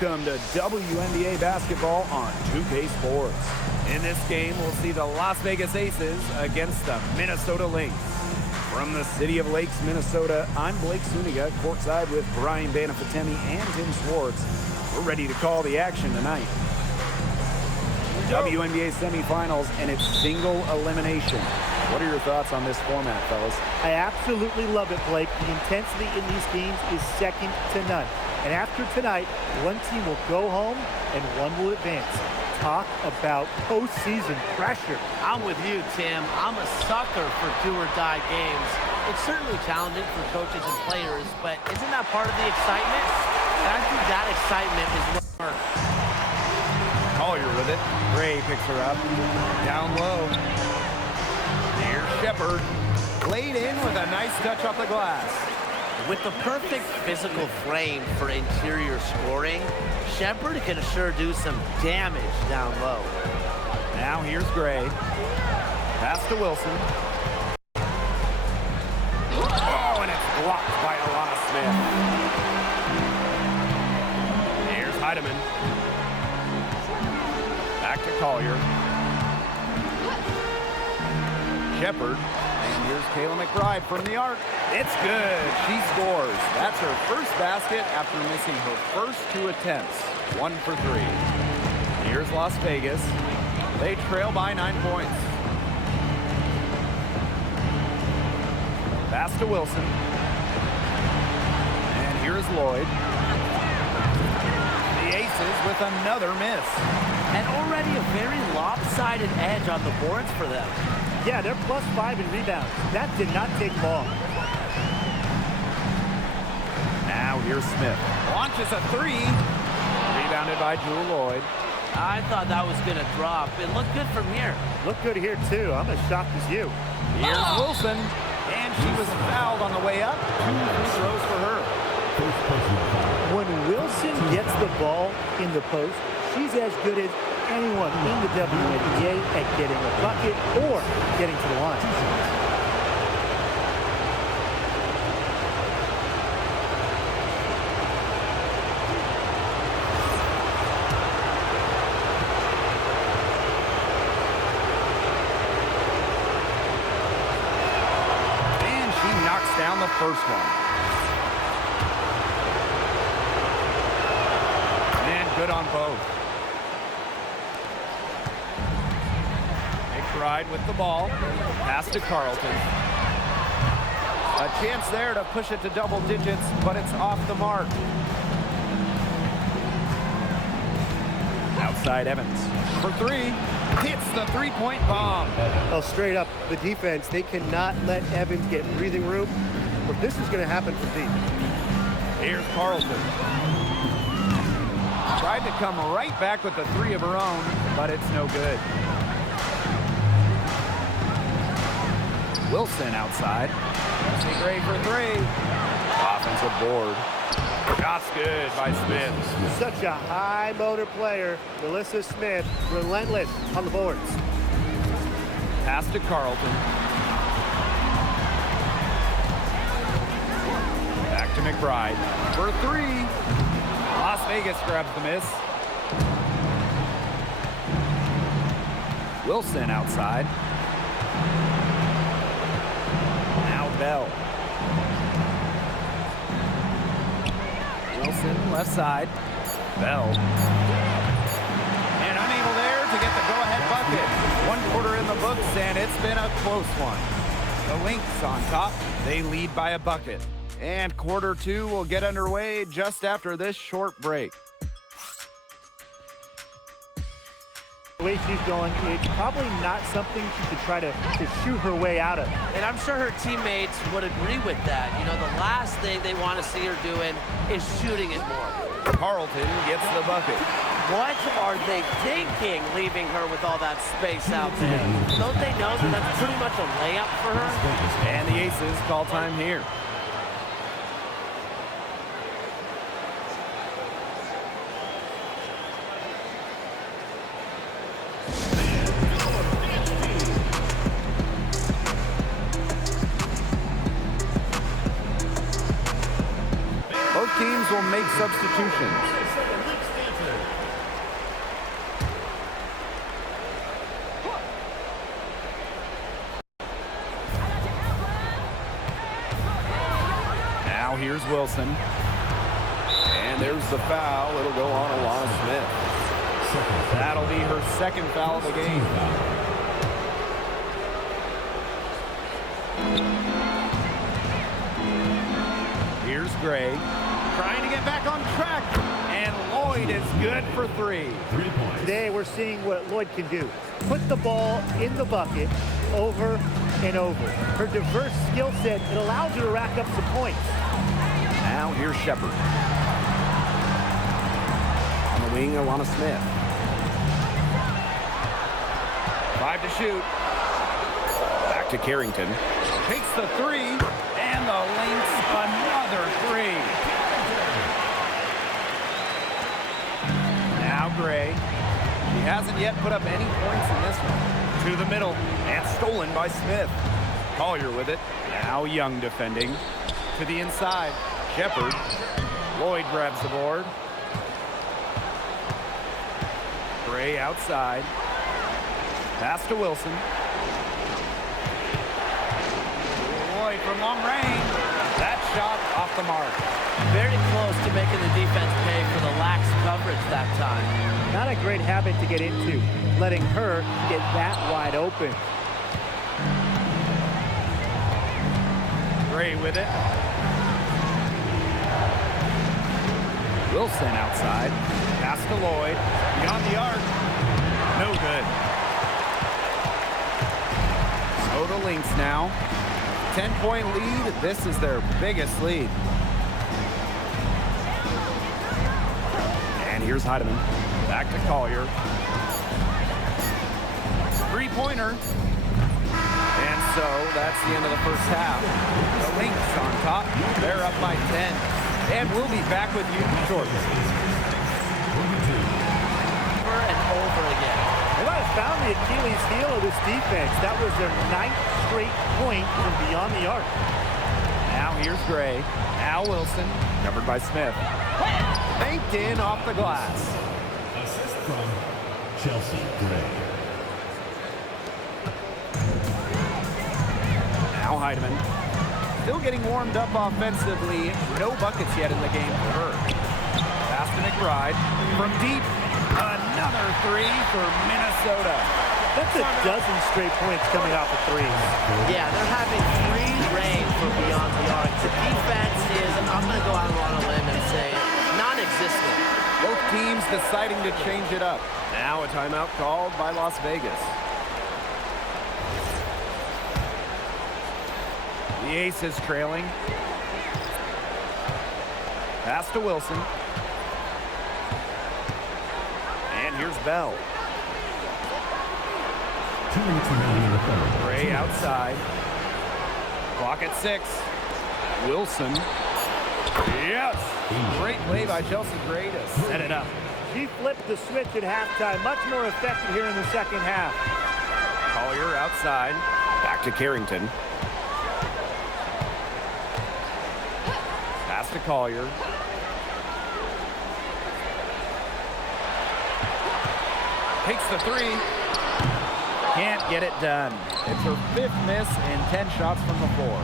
Welcome to WNBA basketball on 2K Sports. In this game, we'll see the Las Vegas Aces against the Minnesota Lynx. From the city of Lakes, Minnesota, I'm Blake Suniga, courtside with Brian Banafatemi and Tim Schwartz. We're ready to call the action tonight. WNBA Semifinals and its single elimination. What are your thoughts on this format, fellas? I absolutely love it, Blake. The intensity in these games is second to none. And after tonight, one team will go home and one will advance. Talk about postseason pressure. I'm with you, Tim. I'm a sucker for do-or-die games. It's certainly challenging for coaches and players, but isn't that part of the excitement? And I think that excitement is what works. Collier with it. Gray picks her up. Down low. Here's Shepard. Laid in with a nice touch off the glass. With the perfect physical frame for interior scoring, Shepard can sure do some damage down low. Now here's Gray. Pass to Wilson. Oh, and it's blocked by Alana Smith. Here's Heidemann. Back to Collier. Shepard. And here's Kayla McBride from the arc. It's good. She scores. That's her first basket after missing her first two attempts. 1 for 3. Here's Las Vegas. They trail by 9 points. Pass to Wilson. And here's Lloyd. The Aces with another miss. And already a very lopsided edge on the boards for them. Yeah, they're +5 in rebounds. That did not take long. Now here's Smith. Launches a 3. Rebounded by Jewel Lloyd. I thought that was going to drop. It looked good from here. Looked good here, too. I'm as shocked as you. Here's Wilson. And she was fouled on the way up. 2 free throws for her. When Wilson gets the ball in the post, she's as good as anyone in the WNBA at getting a bucket or getting to the line. And she knocks down the first one. And good on both. McBride with the ball. Pass to Carlton. A chance there to push it to double digits, but it's off the mark. Outside Evans for 3. Hits the three-point bomb. Well, straight up, the defense, they cannot let Evans get breathing room, or this is going to happen for deep. Here's Carlton. Tried to come right back with the 3 of her own, but it's no good. Wilson outside. Gray for 3. Offensive board. Shot's good by Smith. Such a high motor player, Melissa Smith, relentless on the boards. Pass to Carlton. Back to McBride for 3. Las Vegas grabs the miss. Wilson outside. Bell. Wilson left side. Bell. And unable there to get the go-ahead bucket. 1 quarter in the books, and it's been a close one. The Lynx on top. They lead by a bucket. And quarter 2 will get underway just after this short break. The way she's going, it's probably not something she could try to shoot her way out of. And I'm sure her teammates would agree with that. You know, the last thing they want to see her doing is shooting it more. Carlton gets the bucket. What are they thinking, leaving her with all that space out there? Don't they know that that's pretty much a layup for her? And the Aces call time here. Both teams will make substitutions. here's Wilson. And there's the foul. It'll go on Alana Smith. That'll be her second foul of the game. Here's Gray. Trying to get back on track. And Lloyd is good for 3. Today we're seeing what Lloyd can do. Put the ball in the bucket over and over. Her diverse skill set, it allows her to rack up some points. Now here's Shepard. On the wing, Alana Smith. 5 to shoot. Back to Carrington. Takes the 3, and the Lynx another 3. Now Gray. He hasn't yet put up any points in this one. To the middle, and stolen by Smith. Collier with it. Now Young defending. To the inside. Shepard. Lloyd grabs the board. Gray outside. Pass to Wilson. Lloyd from long range. That shot off the mark. Very close to making the defense pay for the lax coverage that time. Not a great habit to get into, letting her get that wide open. Gray with it. Wilson outside. Pass to Lloyd. Beyond the arc. No good. So the Lynx now. 10-point lead. This is their biggest lead. And here's Heidemann. Back to Collier. Three-pointer. And so that's the end of the first half. The Lynx on top. They're up by 10. And we'll be back with you shortly. Over and over again. They might have found the Achilles heel of this defense. That was their 9th straight point from beyond the arc. Now here's Gray. Now Wilson. Covered by Smith. Banked in off the glass. Assist from Chelsea Gray. Now Heidemann. Still getting warmed up offensively. No buckets yet in the game for her. Pass to McBride. From deep. Another 3 for Minnesota. That's a dozen straight points coming off of threes. Yeah, they're having free reign for beyond the arc. The defense is, I'm going to go out on a limb and say, non-existent. Both teams deciding to change it up. Now a timeout called by Las Vegas. The Aces trailing. Pass to Wilson. And here's Bell. 2 minutes remaining in the third. Gray outside. Clock at 6. Wilson. Yes! Great play by Chelsea Gray to set it up. She flipped the switch at halftime. Much more effective here in the second half. Collier outside. Back to Carrington. Pass to Collier. Takes the 3. Can't get it done. It's her 5th miss and 10 shots from the floor.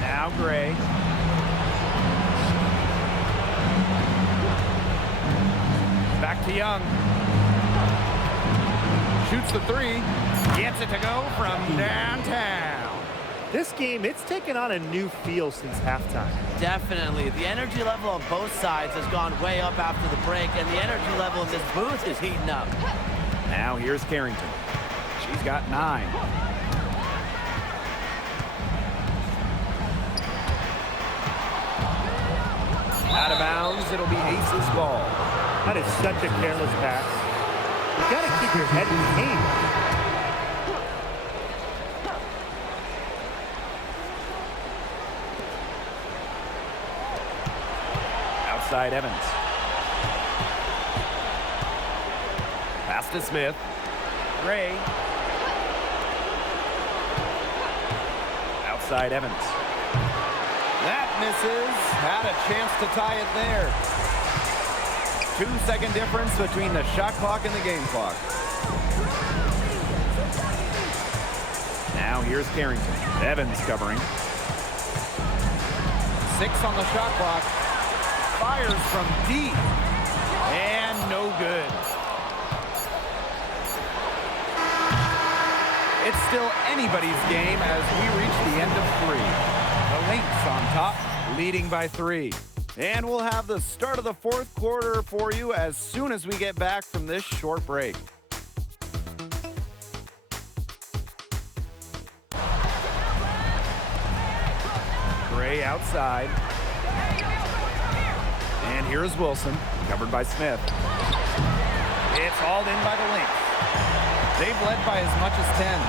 Now Gray. Back to Young. Shoots the 3. Gets it to go from downtown. This game, it's taken on a new feel since halftime. Definitely. The energy level on both sides has gone way up after the break, and the energy level in this booth is heating up. Now here's Carrington. She's got 9. Out of bounds, it'll be Aces ball. That is such a careless pass. You got to keep your head in the game. Outside Evans. Pass to Smith. Gray. Outside Evans. That misses. Had a chance to tie it there. 2-second difference between the shot clock and the game clock. Now Now here's Carrington. Evans covering. 6 on the shot clock. Fires from deep. And no good. It's still anybody's game as we reach the end of 3. The Lynx on top, leading by 3. And we'll have the start of the 4th quarter for you as soon as we get back from this short break. Gray outside. And here's Wilson, covered by Smith. It's hauled in by the Lynx. They've led by as much as 10.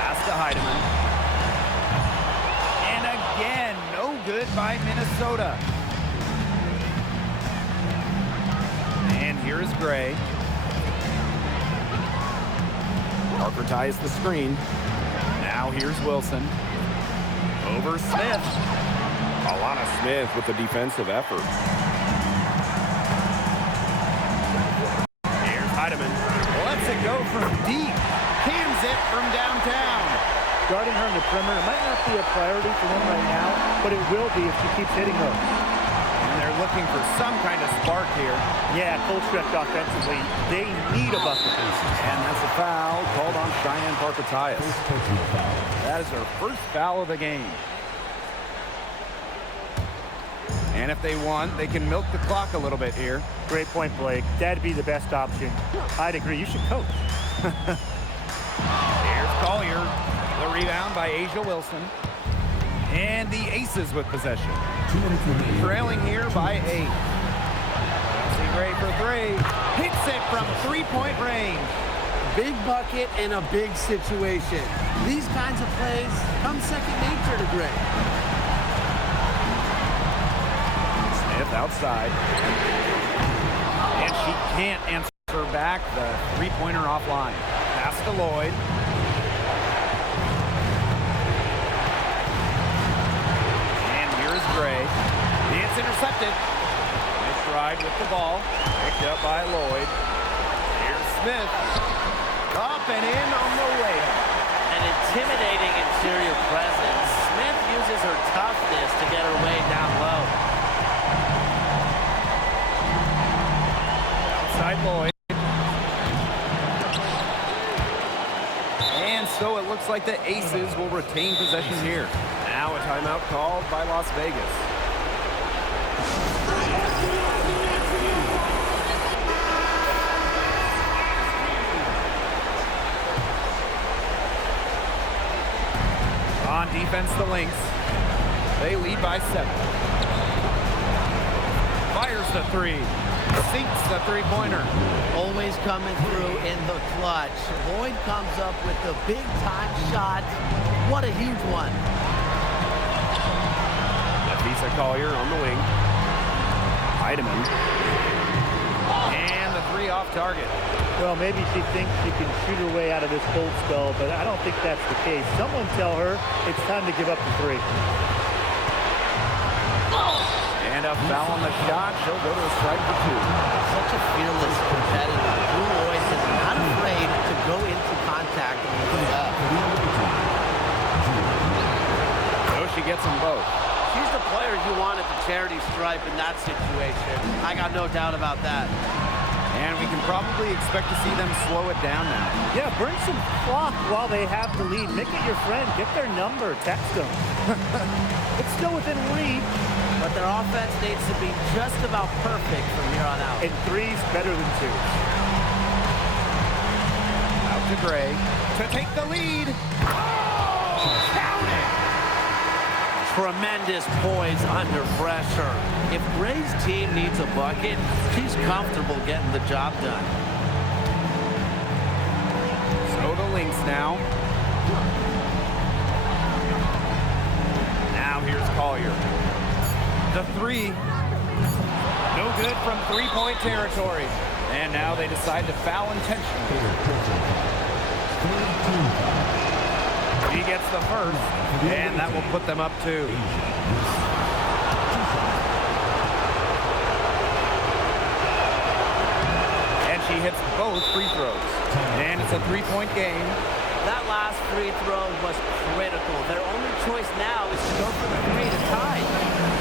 Pass to Heidemann. And again, no good by Minnesota. And here's Gray. Parker ties the screen. Now here's Wilson. Over Smith. Alana Smith with the defensive effort. Here's Heidemann. Lets it go from deep. Cans it from downtown. Guarding her in the perimeter might not be a priority for them right now, but it will be if she keeps hitting those. And they're looking for some kind of spark here. Yeah, cold stretch offensively. They need a bucket. And that's a foul called on Cheyenne Parker-Tyus. That is her first foul of the game. And if they want, they can milk the clock a little bit here. Great point, Blake. That'd be the best option. I'd agree. You should coach. Here's Collier. The rebound by Asia Wilson. And the Aces with possession. Trailing here by 8. Chelsea Gray for 3. Hits it from 3-point range. Big bucket in a big situation. These kinds of plays come second nature to Gray. Smith outside. And she can't answer back the 3-pointer offline. Pass to Lloyd. And here's Gray. It's intercepted. Nice ride with the ball. Picked up by Lloyd. Here's Smith. Up and in on the way. An intimidating interior presence. Smith uses her toughness to get her way down low. Outside Lloyd. And so it looks like the Aces will retain possession here. Now a timeout called by Las Vegas. On defense, the Lynx. They lead by 7. Fires the 3. Sinks the 3-pointer. Always coming through in the clutch. Lloyd comes up with the big-time shot. What a huge one. Lisa Collier on the wing. Heidemann. And the 3 off target. Well, maybe she thinks she can shoot her way out of this cold spell, but I don't think that's the case. Someone tell her it's time to give up the 3. And a foul on the shot. She'll go to the strike for 2. Such a fearless competitor. Drew Lloyd is not afraid to go into contact and put up. So she gets them both. She's the player you want at the charity stripe in that situation. I got no doubt about that. And we can probably expect to see them slow it down now. Yeah, burn some clock while they have the lead. Make it your friend. Get their number. Text them. It's still within reach. But their offense needs to be just about perfect from here on out. And 3's better than 2. Out to Gray to take the lead. Oh! Count it! Tremendous poise under pressure. If Gray's team needs a bucket, she's comfortable getting the job done. So the Lynx now. Now here's Collier. The 3. No good from 3-point territory. And now they decide to foul intentionally. He gets the first, and that will put them up 2. And she hits both free throws. And it's a 3-point game. That last free throw was critical. Their only choice now is to go for the three to tie.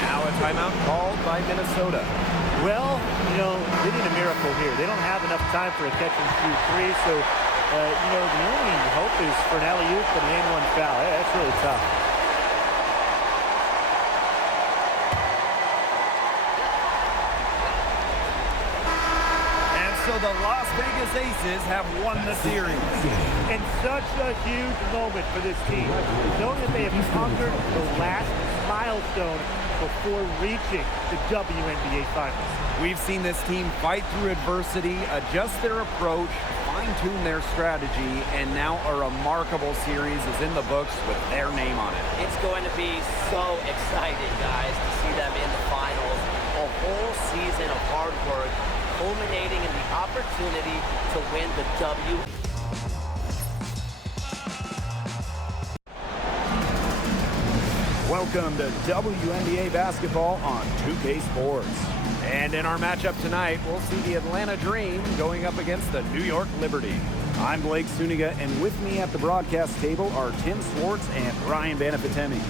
Now a timeout called by Minnesota. Well, they need a miracle here. They don't have enough time for a catch-and-shoot three, so, the only hope is for an alley-oop and an and one foul. That's really tough. And so the Las Vegas Aces have won the series. And such a huge moment for this team, knowing that they have conquered the last milestone before reaching the WNBA Finals. We've seen this team fight through adversity, adjust their approach, fine-tune their strategy, and now a remarkable series is in the books with their name on it. It's going to be so exciting, guys, to see them in the finals. A whole season of hard work culminating in the opportunity to win the Welcome to WNBA basketball on 2K Sports. And in our matchup tonight, we'll see the Atlanta Dream going up against the New York Liberty. I'm Blake Suniga, and with me at the broadcast table are Tim Swartz and Brian Banafitemi.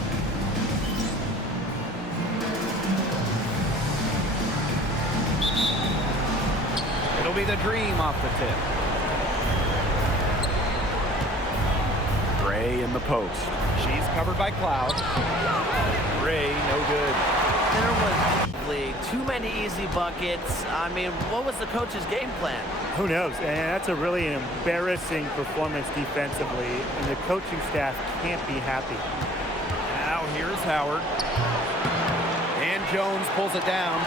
It'll be the Dream off the tip. Gray in the post. She's covered by Cloud. Gray, no good. There was too many easy buckets. I mean, what was the coach's game plan? Who knows? And that's a really embarrassing performance defensively, and the coaching staff can't be happy. Now here's Howard. And Jones pulls it down.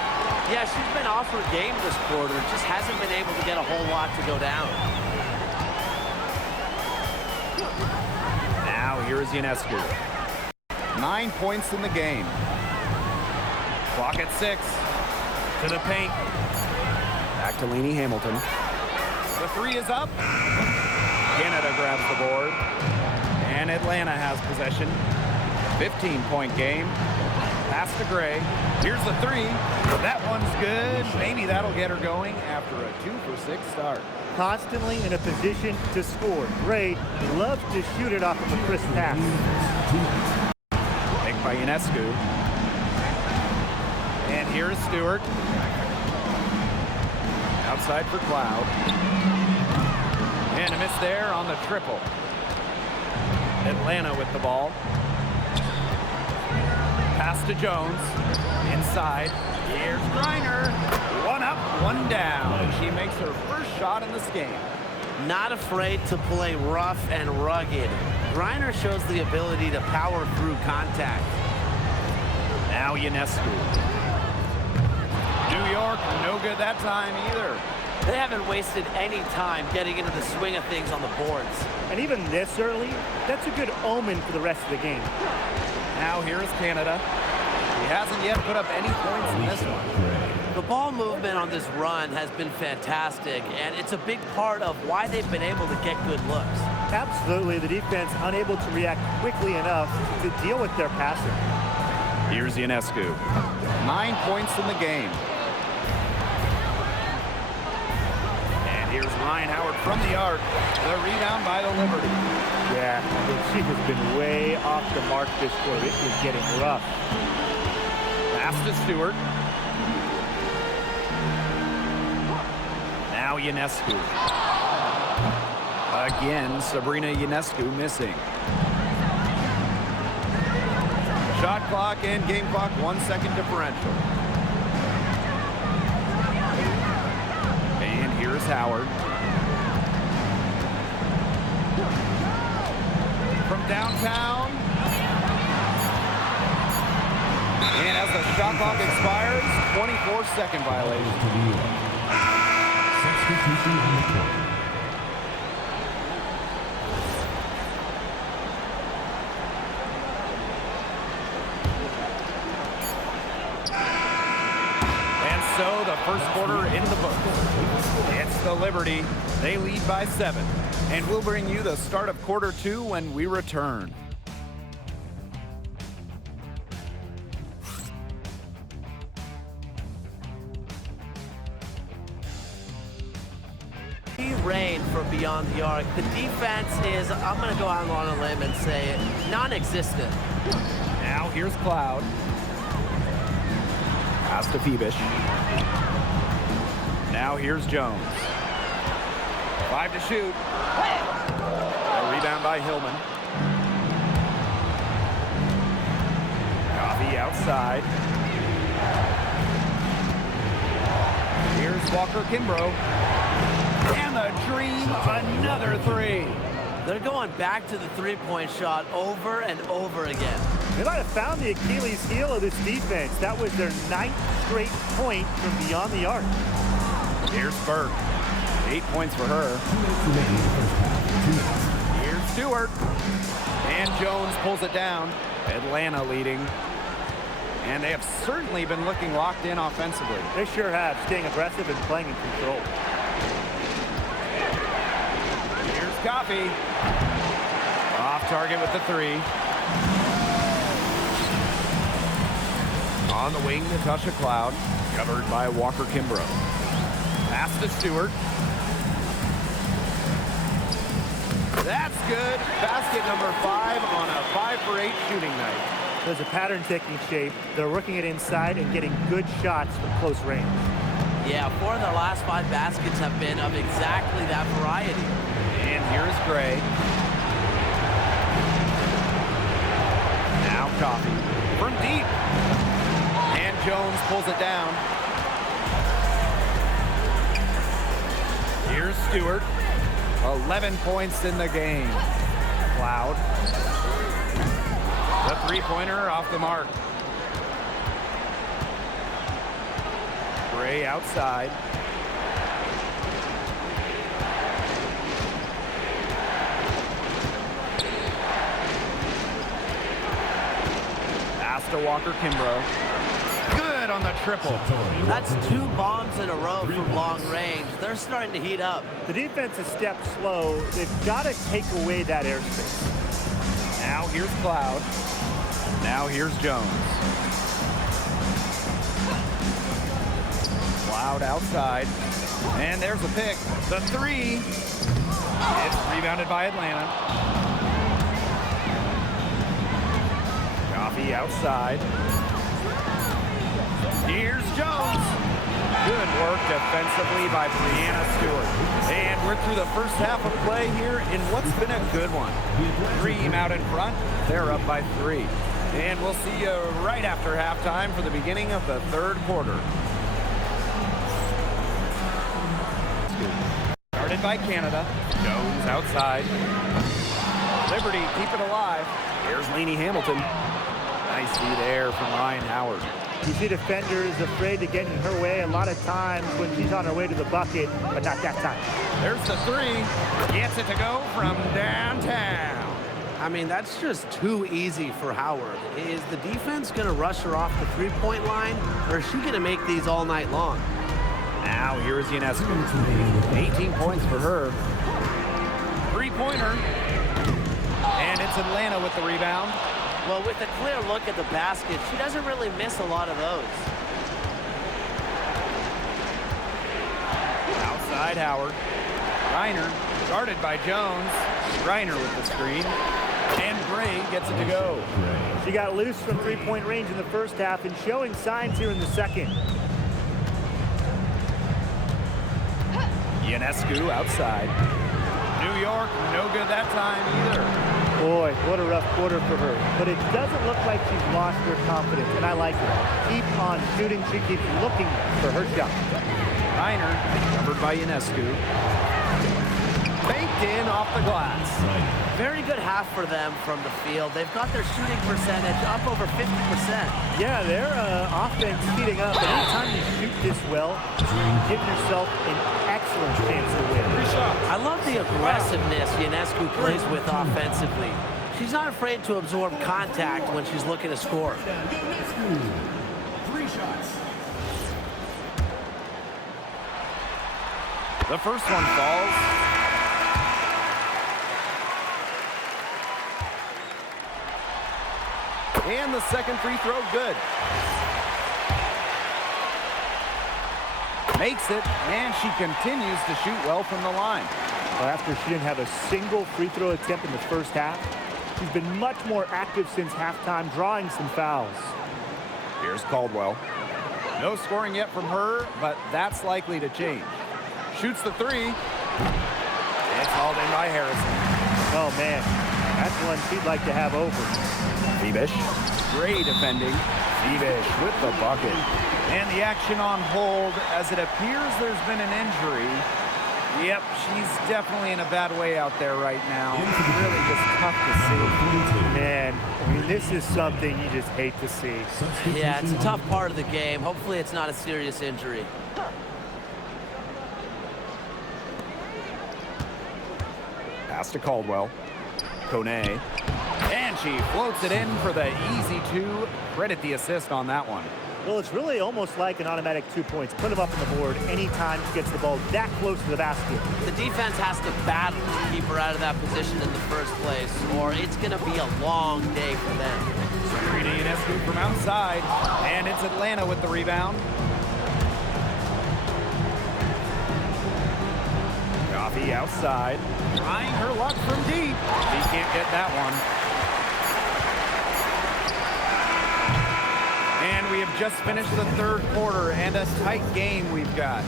Yeah, she's been off her game this quarter. Just hasn't been able to get a whole lot to go down. Now here's Ionescu. 9 points in the game. Clock at 6. To the paint. Back to Lainey Hamilton. The three is up. Canada grabs the board. And Atlanta has possession. 15-point game. Pass to Gray. Here's the three. That one's good. Maybe that'll get her going after a 2-for-6 start. Constantly in a position to score. Gray loves to shoot it off of a crisp pass. Picked by Ionescu. And here's Stewart. Outside for Cloud. And a miss there on the triple. Atlanta with the ball. Pass to Jones. Inside. Here's Griner. One up, one down. She makes her first shot in this game. Not afraid to play rough and rugged. Griner shows the ability to power through contact. Now Ionescu. New York, no good that time either. They haven't wasted any time getting into the swing of things on the boards. And even this early, that's a good omen for the rest of the game. Now here's Canada. He hasn't yet put up any points in this one. The ball movement on this run has been fantastic, and it's a big part of why they've been able to get good looks. Absolutely, the defense unable to react quickly enough to deal with their passing. Here's Ionescu. 9 points in the game. And here's Ryan Howard from the arc. The rebound by the Liberty. Yeah, she has been way off the mark this quarter. It is getting rough. Pass to Stewart. Now Ionescu. Again, Sabrina Ionescu missing. Shot clock and game clock, 1 second differential. And here's Howard. From downtown. And as the shot clock expires, 24-second violation. Substitution on the court. And so the first quarter in the books. It's the Liberty. They lead by 7. And we'll bring you the start of quarter 2 when we return. Rain for beyond the arc. The defense is, I'm going to go out on a limb and say, non-existent. Now here's Cloud. Pass to Phoebish. Now here's Jones. 5 to shoot. A rebound by Hillman. Coffee outside. Here's Walker Kimbrough. And the dream, another three. They're going back to the three-point shot over and over again. They might have found the Achilles heel of this defense. That was their 9th straight point from beyond the arc. Here's Burke. 8 points for her. 2 minutes remaining in the first half. 2 minutes. Here's Stewart. And Jones pulls it down. Atlanta leading. And they have certainly been looking locked in offensively. They sure have, staying aggressive and playing in control. Here's Coffee. Off target with the three. On the wing, Natasha Cloud. Covered by Walker Kimbrough. Pass to Stewart. That's good. Basket number 5 on a 5 for 8 shooting night. There's a pattern taking shape. They're working it inside and getting good shots from close range. Yeah, 4 of their last 5 baskets have been of exactly that variety. And here's Gray. Now Coffee from deep. And Jones pulls it down. Here's Stewart. 11 points in the game. Cloud. The three-pointer off the mark. Gray outside. Pass to Walker Kimbrough. Good on the triple. That's 2 bombs in a row from long range. They're starting to heat up. The defense is stepped slow. They've got to take away that airspace. Now here's Cloud. Now here's Jones. Cloud outside. And there's a pick. The three. It's rebounded by Atlanta. Coffee outside. Here's Jones. Good work defensively by Brianna Stewart. And we're through the first half of play here in what's been a good one. Dream out in front. They're up by 3. And we'll see you right after halftime for the beginning of the third quarter. Started by Canada. Jones outside. Liberty, keep it alive. Here's Lainey Hamilton. Nice feed there from Ryan Howard. You see defenders afraid to get in her way a lot of times when she's on her way to the bucket, but not that time. There's the three. Gets it to go from downtown. I mean, that's just too easy for Howard. Is the defense going to rush her off the three-point line, or is she going to make these all night long? Now here's Ionescu. 18 points for her. Three-pointer. And it's Atlanta with the rebound. Well, with a clear look at the basket, she doesn't really miss a lot of those. Outside Howard. Reiner, guarded by Jones. Reiner with the screen. And Gray gets it to go. She got loose from three-point range in the first half and showing signs here in the second. Ionescu outside. New York, no good that time either. Boy, what a rough quarter for her. But it doesn't look like she's lost her confidence, and I like it. Keep on shooting. She keeps looking for her shot. Reiner, covered by Ionescu. Baked in off the glass. Very good half for them from the field. They've got their shooting percentage up over 50%. Yeah, their offense heating up. And anytime you shoot this well, you give yourself an excellent chance to win. I love the aggressiveness Ionescu plays with offensively. She's not afraid to absorb contact when she's looking to score. 3 shots. The first one falls. And the second free throw, good. Makes it, and she continues to shoot well from the line. Well, after she didn't have a single free throw attempt in the first half, she's been much more active since halftime, drawing some fouls. Here's Caldwell. No scoring yet from her, but that's likely to change. Shoots the three. It's hauled in by Harrison. Oh, man. That's one she'd like to have over. Bebish. Great defending. Bebish with the bucket. And the action on hold as it appears there's been an injury. Yep, she's definitely in a bad way out there right now. Really just tough to see. Man, I mean, this is something you just hate to see. Yeah, it's a tough part of the game. Hopefully it's not a serious injury. Pass to Caldwell. Kone. And she floats it in for the easy two. Credit the assist on that one. Well, it's really almost like an automatic 2 points. Put them up on the board anytime she gets the ball that close to the basket. The defense has to battle to keep her out of that position in the first place, or it's going to be a long day for them. Sabrina Ionescu from outside, and it's Atlanta with the rebound. Coffee outside, trying her luck from deep. She can't get that one. And we have just finished the third quarter, and a tight game we've got.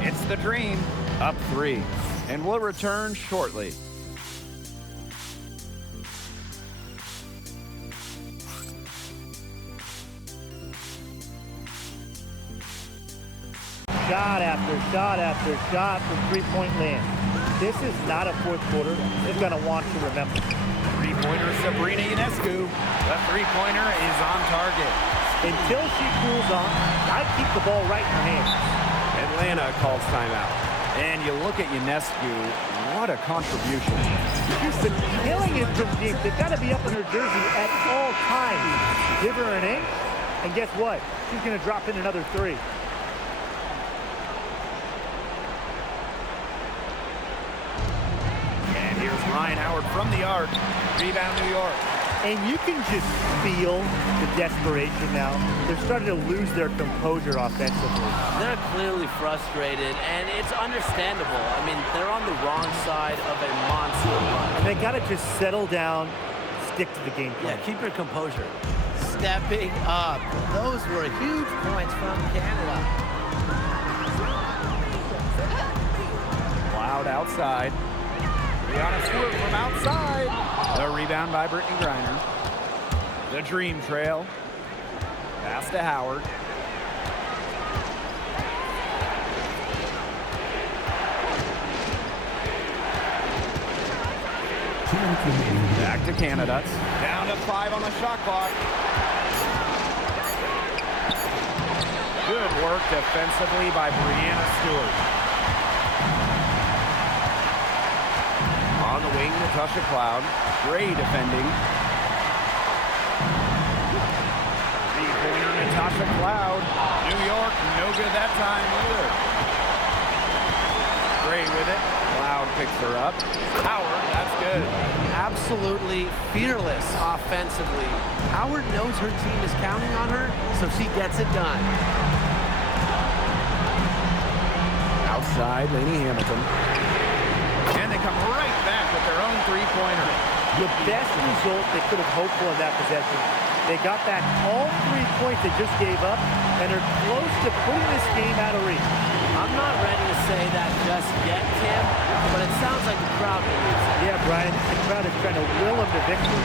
It's the Dream, up 3, and we'll return shortly. Shot after shot from three-point land. This is not a fourth quarter they're going to want to remember. Three-pointer Sabrina Ionescu. The three-pointer is on target. Until she cools on, I keep the ball right in her hands. Atlanta calls timeout. And you look at Ionescu, what a contribution. She's been killing it from deep. They've got to be up in her jersey at all times. Give her an inch, and guess what? She's going to drop in another three. And here's Ryan Howard from the arc. Rebound New York. And you can just feel the desperation now. They're starting to lose their composure offensively. They're clearly frustrated, and it's understandable. I mean, they're on the wrong side of a monster run. And they got to just settle down, stick to the game plan. Yeah, keep your composure. Stepping up. Those were huge points from Canada. Loud outside. Brianna Stewart from outside. The rebound by Brittany Griner. The Dream trail. Pass to Howard. Back to Canada. Down to 5 on the shot clock. Good work defensively by Brianna Stewart. On the wing, Natasha Cloud. Great defending. Three-pointer, Natasha Cloud. New York, no good that time either. Gray with it. Cloud picks her up. Howard, that's good. Absolutely fearless offensively. Howard knows her team is counting on her, so she gets it done. Outside, Lainey Hamilton. And they come right back with their own three-pointer. The best result they could have hoped for in that possession. They got back all 3 points they just gave up, and are close to putting this game out of reach. I'm not ready to say that just yet, Tim, but it sounds like the crowd believes it. Yeah, Brian, the crowd is trying to will them to victory.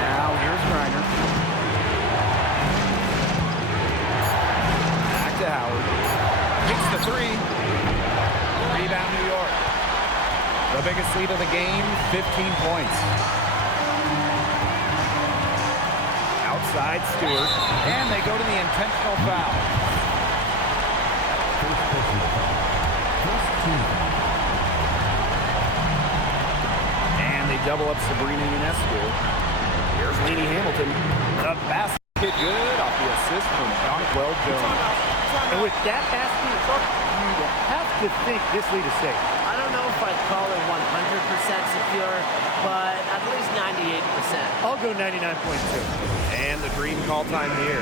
Now here's Griner. Back to Howard. Hits the three. Rebound New York. The biggest lead of the game, 15 points. Outside Stewart, and they go to the intentional foul. And they double up Sabrina Ionescu. Here's Lainey Hamilton. The basket good off the assist from Jonquel Jones. And with that basket, you'd have to think this lead is safe. I don't know if if I'd call it 100% secure, but at least 98%. I'll go 99.2. And the dream call time here.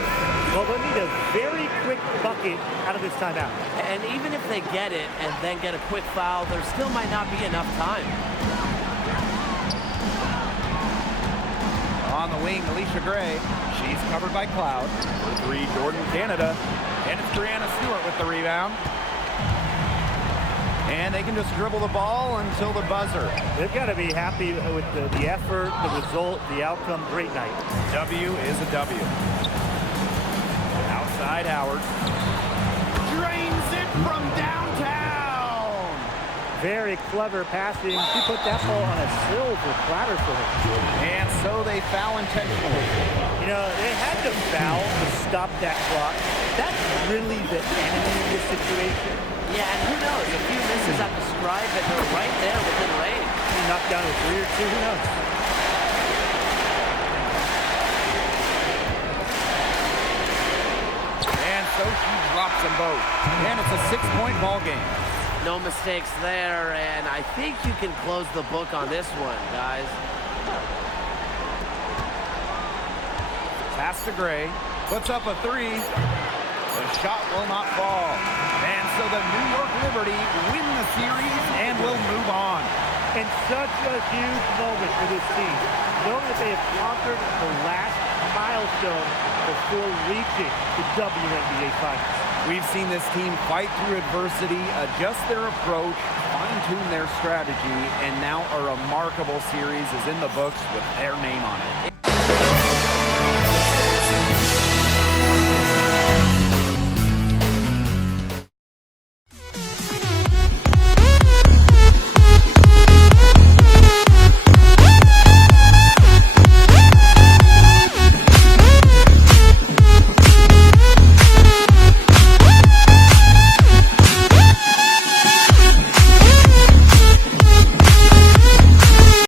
Well, they'll need a very quick bucket out of this timeout. And even if they get it and then get a quick foul, there still might not be enough time. On the wing, Alicia Gray. She's covered by Cloud. For three, Jordan Canada. And it's Brianna Stewart with the rebound. And they can just dribble the ball until the buzzer. They've got to be happy with the effort, the result, the outcome. Great night. W is a W. Outside Howard. Drains it from downtown. Very clever passing. She put that ball on a silver platter for her. And so they foul intentionally. You know, they had to foul to stop that clock. That's really the enemy in this situation. Yeah, and who knows? A few misses at the stride, but they're right there within range. He knocked down a 3 or 2, who knows? And so she drops them both. And it's a 6-point ball game. No mistakes there, and I think you can close the book on this one, guys. Pass to Gray. Puts up a 3. The shot will not fall. And so the New York Liberty win the series and will move on. And such a huge moment for this team, knowing that they have conquered the last milestone before reaching the WNBA Finals. We've seen this team fight through adversity, adjust their approach, fine-tune their strategy, and now a remarkable series is in the books with their name on it.